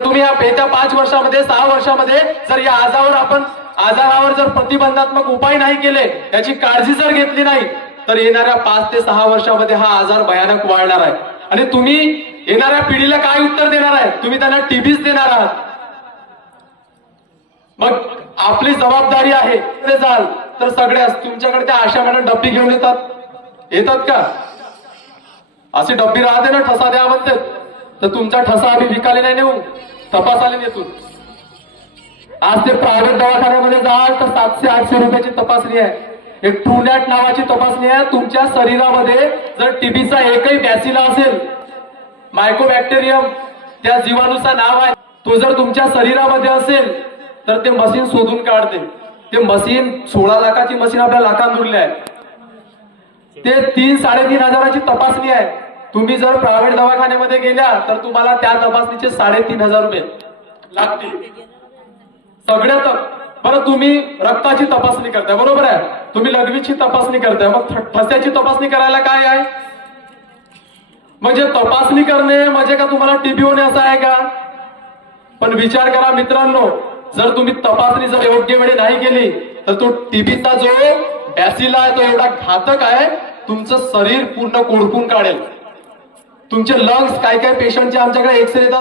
तुम्ही या येत्या 5 वर्षामध्ये 6 वर्षामध्ये जर या आजारावर जर प्रतिबंधात्मक उपाय नाही केले, याची काळजी जर घेतली नाही, तर येणाऱ्या 5 ते 6 वर्षामध्ये हा आजार भयानक वाढणार आहे। आणि तुम्ही येणाऱ्या पिढीला काय उत्तर देणार आहे? तुम्ही त्यांना टीबीच देणार आहात। मग आपली जबाबदारी आहे जाल तर सगळ्याच तुमच्याकडे त्या आशा मॅडम डब्बी घेऊन येतात का? अशी डब्बी राहते ना, ठसा द्या म्हणते, तर तुमचा ठसा आम्ही विकाले नाही नेऊ, तपासाले नेतो। आज ते प्रायव्हेट दवाखान्यामध्ये जाल तर 700-800 रुपयाची तपासणी आहे। एक ट्रूनॅट नावाची तपासणी आहे। तुमच्या शरीरामध्ये जर टीबीचा एकही बॅसिला असेल, मायकोबॅक्टेरियम त्या जीवाणूचा नाव आहे, तो जर तुमच्या शरीरामध्ये असेल तर ते मशीन शोधून काढते। ते मशीन 16 लाखाची मशीन आपल्या लाखांत उरली आहे। ते 3-3.5 हजाराची तपासणी आहे। तुम्ही जर प्रायव्हेट दवाखान्यामध्ये गेल्या तर तुम्हाला त्या तपासणीचे 3.5 रुपये लागतील सगळ्यात। बरं, तुम्ही रक्ताची तपासणी करताय, बरोबर आहे, तुम्ही लघवीची तपासणी करताय, मग ठस्याची तपासणी करायला काय आहे? म्हणजे तपासणी करणे म्हणजे का तुम्हाला टीबी होणे असं आहे का? पण विचार करा मित्रांनो, जर तुम्ही तपासणी जर योग्य वेळी नाही केली तर तो टीबीचा जो बॅसिला आहे तो एवढा घातक आहे, तुमचं शरीर पूर्ण कोडपून काढेल। तुमचे लंग्स, काय पेशंटचे आमच्याकडे एक्सरे येतात।